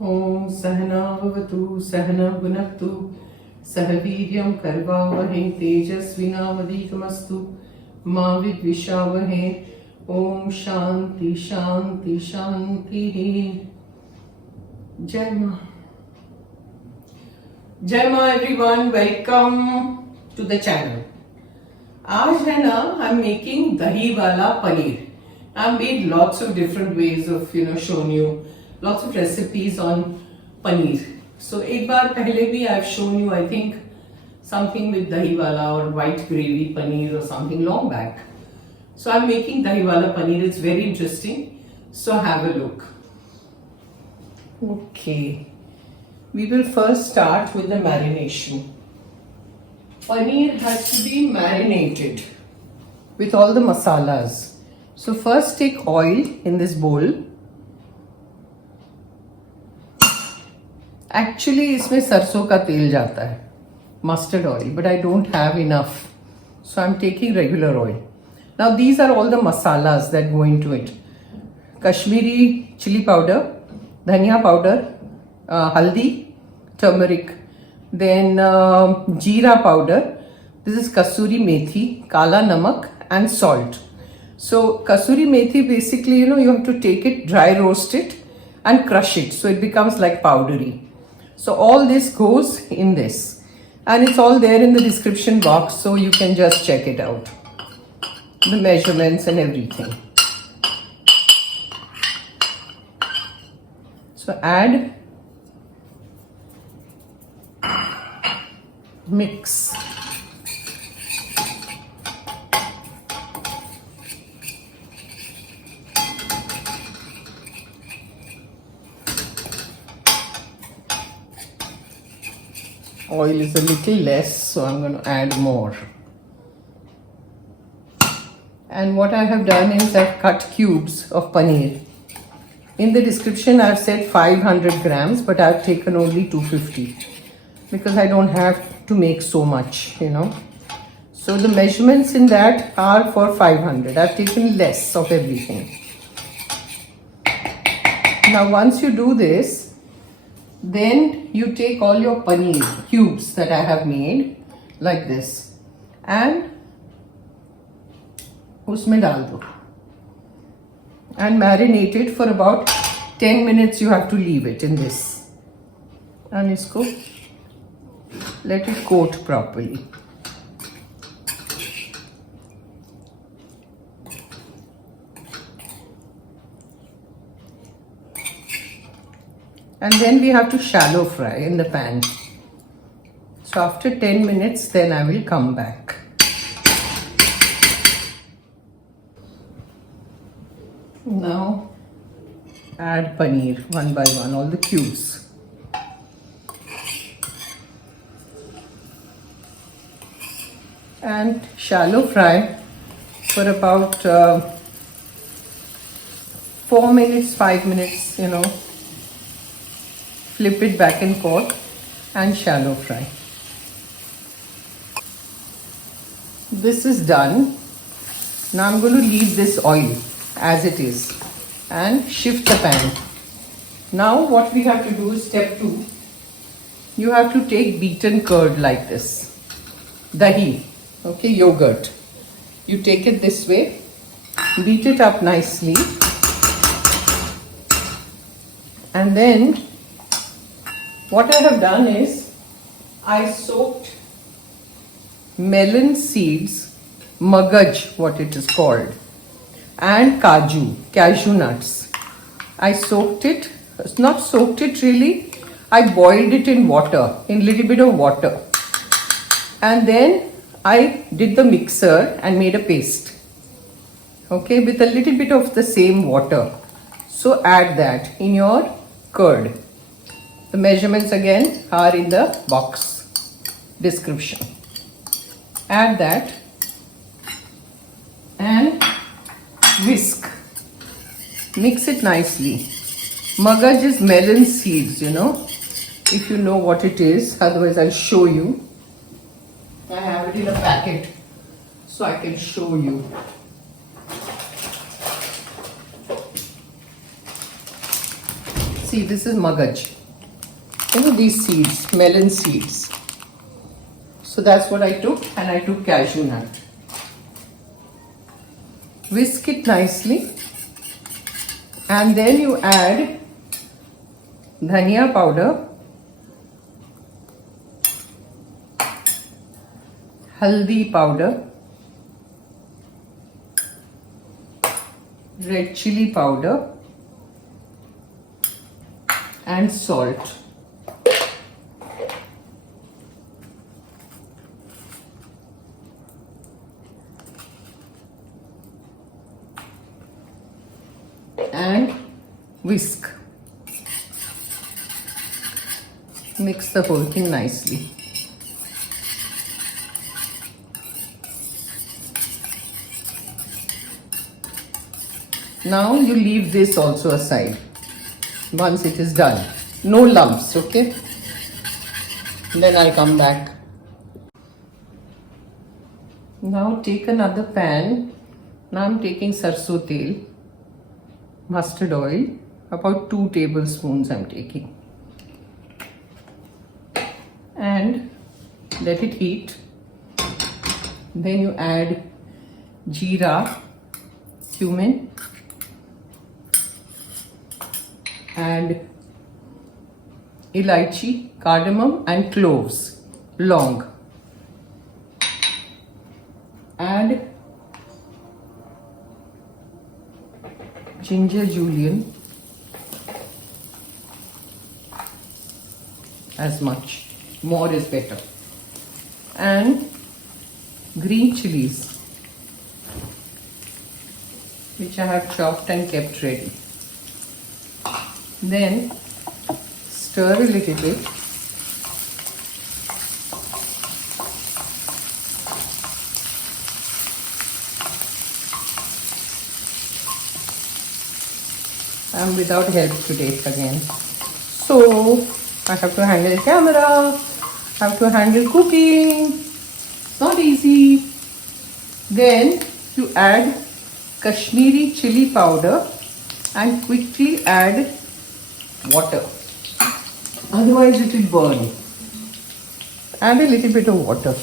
Om Sahana Bhavatu Sahana Bhunaktu Sahaviryam Karvavahe Tejasvinavadikamastu Ma Vidvishavahe. Om Shanti Shanti Shanti. Jai Ma. Jai Ma everyone, welcome to the channel. आज है ना, I'm making Dahi Waala Paneer. I've made lots of different ways of shown you lots of recipes on paneer. So एक बार पहले भी I've shown you I think something with Dahi Waala or white gravy paneer or something long back. So I'm making Dahi Waala Paneer. It's very interesting. So have a look. Okay. We will first start with the marination. Paneer has to be marinated with all the masalas. So first take oil in this bowl. Actually इसमें सरसों का तेल जाता है, mustard oil, but I don't have enough. So I'm taking regular oil. Now these are all the masalas that go into it. Kashmiri chilli powder, dhaniya powder, haldi, turmeric, then jeera powder. This is kasuri methi, kala namak and salt. So kasuri methi basically you have to take it, dry roast it and crush it so it becomes like powdery. So all this goes in this and it's all there in the description box, so you can just check it out. The measurements and everything. So add, mix. Oil is a little less, so I'm going to add more. And what I have done is I've cut cubes of paneer. In the description I've said 500 grams, but I've taken only 250 because I don't have to make so much, So the measurements in that are for 500. I've taken less of everything. Now once you do this, then you take all your paneer cubes that I have made like this and उसमें डाल दो and marinate it for about 10 minutes. You have to leave it in this and इसको let it coat properly. And then we have to shallow fry in the pan. So after 10 minutes then I will come back. Now add paneer one by one, all the cubes. And shallow fry for about 4 minutes, 5 minutes, Flip it back and forth and shallow fry. This is done. Now I'm going to leave this oil as it is and shift the pan. Now what we have to do is step 2. You have to take beaten curd like this. Dahi, okay, yogurt. You take it this way, beat it up nicely, and then what I have done is I soaked melon seeds, magaj what it is called, and cashew nuts. I soaked it, not soaked it really, I boiled it in water, in little bit of water. And then I did the mixer and made a paste. Okay, with a little bit of the same water. So add that in your curd. The measurements again are in the box description. Add that and whisk. Mix it nicely. Magaj is melon seeds, if you know what it is. Otherwise I'll show you. I have it in a packet so I can show you. See, see, this is magaj. You know these seeds, melon seeds. So that's what I took, and I took cashew nut. Whisk it nicely, and then you add dhaniya powder, haldi powder, red chilli powder, and salt. And whisk. Mix the whole thing nicely. Now you leave this also aside once it is done. No lumps, okay? Then I'll come back. Now take another pan. Now I'm taking sarson tel, mustard oil, about 2 tablespoons I'm taking. And let it heat. Then you add jeera, cumin, and elaichi, cardamom, and cloves, laung. Add ginger julienne, as much, more is better, and green chillies, which I have chopped and kept ready. Then stir a little bit. I'm without help today again. So I have to handle the camera, I have to handle cooking. It's not easy. Then you add kashmiri chilli powder and quickly add water. Otherwise it will burn. Add a little bit of water.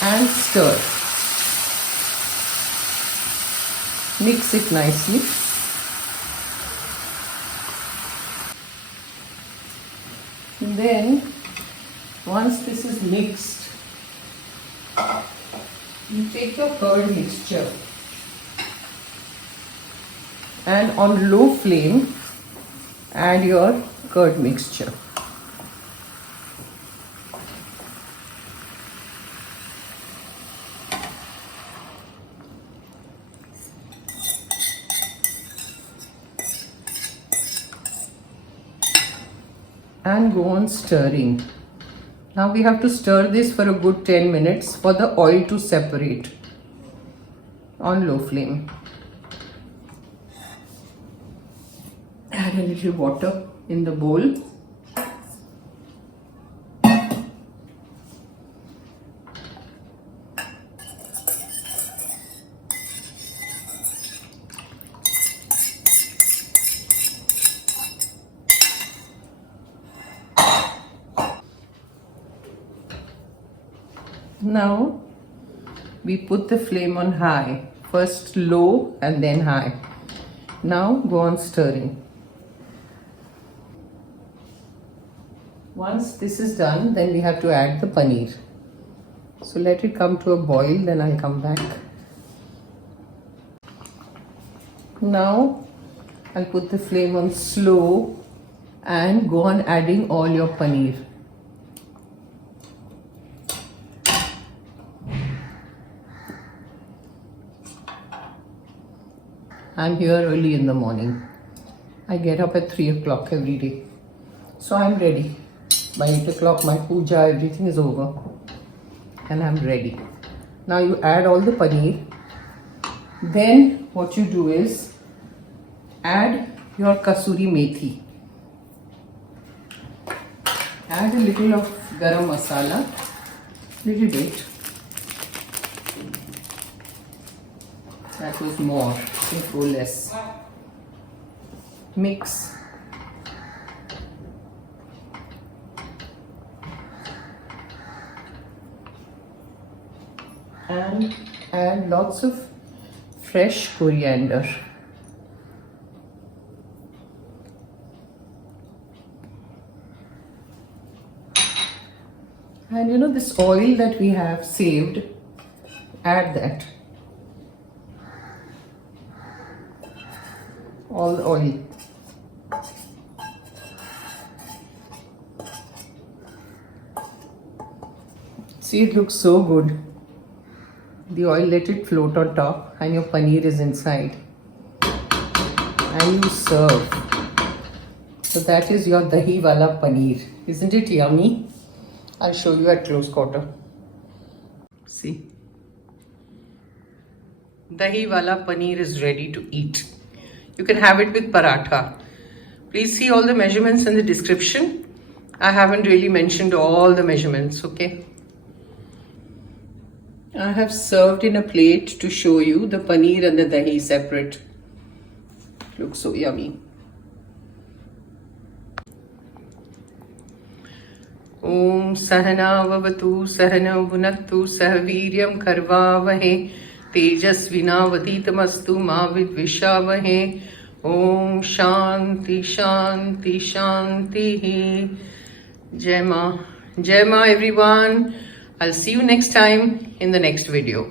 And stir. Mix it nicely. Then once this is mixed, you take your curd mixture and on low flame add your curd mixture. And go on stirring. Now we have to stir this for a good 10 minutes for the oil to separate on low flame. Add a little water in the bowl. Now we put the flame on high, first low and then high. Now go on stirring. Once this is done, then we have to add the paneer. So let it come to a boil, then I'll come back. Now I'll put the flame on slow and go on adding all your paneer. I'm here early in the morning. I get up at 3 o'clock every day. So I'm ready. By 8 o'clock my puja, everything is over. And I'm ready. Now you add all the paneer. Then what you do is add your kasuri methi. Add a little of garam masala. Little bit. That was more. I think go less. Mix. And add lots of fresh coriander. And you know this oil that we have saved, add that. All the oil. See, it looks so good. The oil, let it float on top and your paneer is inside. And you serve. So that is your Dahi Waala Paneer. Isn't it yummy? I'll show you at close quarter. See. Dahi Waala Paneer is ready to eat. You can have it with paratha. Please see all the measurements in the description. I haven't really mentioned all the measurements, okay? I have served in a plate to show you the paneer and the dahi separate. Looks so yummy. Om Sahana Vavatu Sahana Bhunattu Sahaviryam Karvavahe Tejasvinavaditamastu Mavid Vishavahe. Om Shanti Shanti Shanti. Jai Ma. Jai Ma everyone. I'll see you next time in the next video.